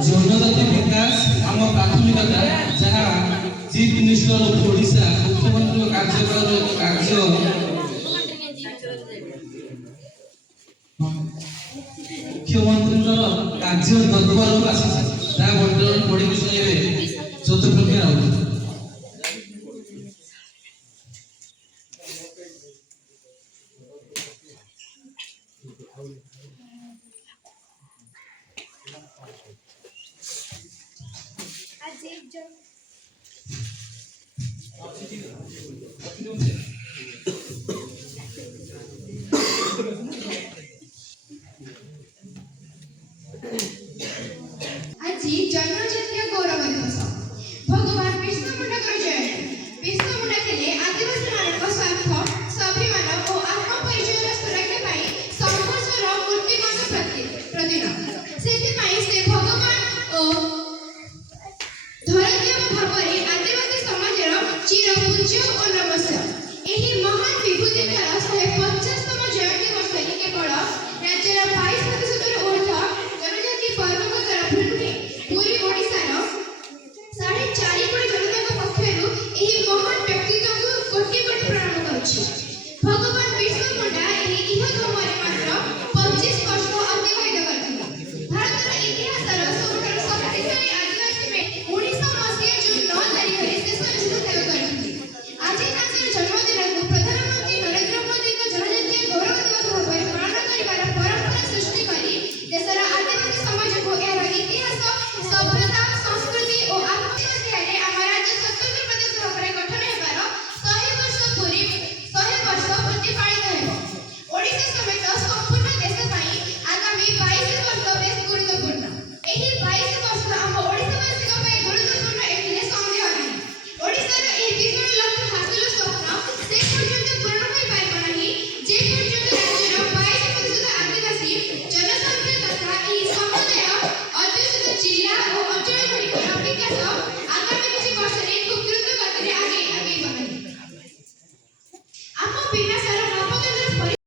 ଜନଜାତି ବିକାଶ ଆମ ପ୍ରାଥମିକତା, ଯାହା ଚିଫ ମିନିଷ୍ଟର ଅଫ ଓଡ଼ିଶା ମୁଖ୍ୟମନ୍ତ୍ରୀଙ୍କ କାର୍ଯ୍ୟକାଳର କାର୍ଯ୍ୟ ମୁଖ୍ୟମନ୍ତ୍ରୀଙ୍କର କାର୍ଯ୍ୟ ତତ୍ପରକୁ ଆସିଛି, ତାହା ବର୍ତ୍ତମାନ ପଢ଼ିକି ଶୁଣିବେ ଚତୁର୍ଥଜ୍ଞ ରାଉତ। আজি জনজাতীয় গৌরব দিবস। ভগবান বিষ্ণু মুন্ডাଙ୍କର ଜୟନ୍ତୀ। ବିଷ୍ଣୁ ମୁଣ୍ଡା ଥିଲେ ଆଦିବାସୀମାନଙ୍କ ସ୍ୱାର୍ଥ, ସ୍ୱାଭିମାନ ଓ ଆତ୍ମପରିଚୟର ସୁରକ୍ଷା ପାଇଁ ସଂଘର୍ଷର ମୂର୍ତ୍ତିମନ୍ତ ପ୍ରତିଦିନ। ସେଥିପାଇଁ ସେ ଭଗବାନ ଓ ଧରାଦେବ ଭାବରେ ଆଦିବାସୀ ସମାଜର ଚିର ପୂଜ୍ୟ ଓ ନମସ୍ୟ। ଏହି ମହାନ ବିଭୂତିଙ୍କର 150ତମ ଜୟନ୍ତୀ ବର୍ଷରେ କେବଳ ରାଜ୍ୟର 22%